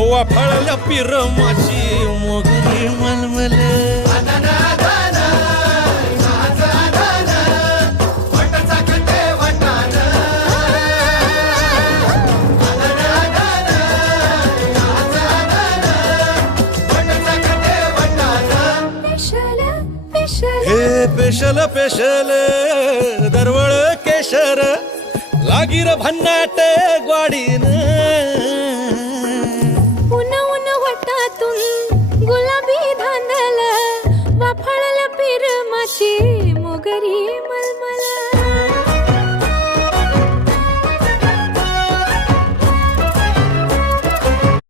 वाफाळल्या पिरमाची मोगरी मलमल हे special special दरवळ केशर लागीर भन्नाट ग्वाडीन